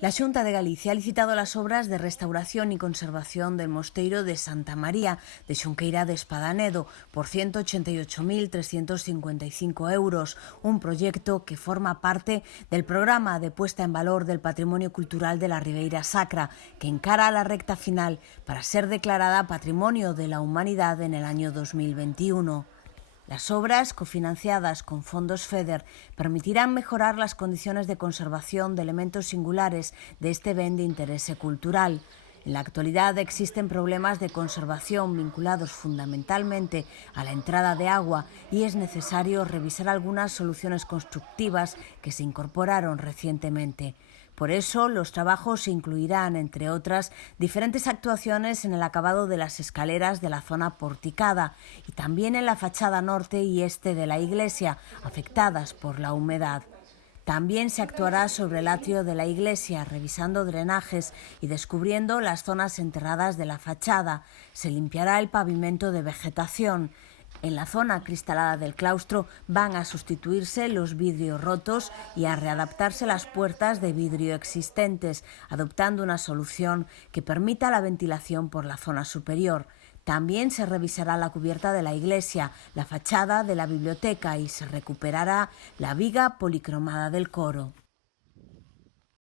La Xunta de Galicia ha licitado las obras de restauración y conservación del mosteiro de Santa María de Xunqueira de Espadanedo por 188.355 euros, un proyecto que forma parte del programa de puesta en valor del patrimonio cultural de la Ribeira Sacra, que encara a la recta final para ser declarada Patrimonio de la Humanidad en el año 2021. Las obras, cofinanciadas con fondos FEDER, permitirán mejorar las condiciones de conservación de elementos singulares de este ben de interés cultural. En la actualidad existen problemas de conservación vinculados fundamentalmente a la entrada de agua y es necesario revisar algunas soluciones constructivas que se incorporaron recientemente. Por eso, los trabajos incluirán, entre otras, diferentes actuaciones en el acabado de las escaleras de la zona porticada y también en la fachada norte y este de la iglesia, afectadas por la humedad. También se actuará sobre el atrio de la iglesia, revisando drenajes y descubriendo las zonas enterradas de la fachada. Se limpiará el pavimento de vegetación. En la zona cristalada del claustro van a sustituirse los vidrios rotos y a readaptarse las puertas de vidrio existentes, adoptando una solución que permita la ventilación por la zona superior. También se revisará la cubierta de la iglesia, la fachada de la biblioteca y se recuperará la viga policromada del coro.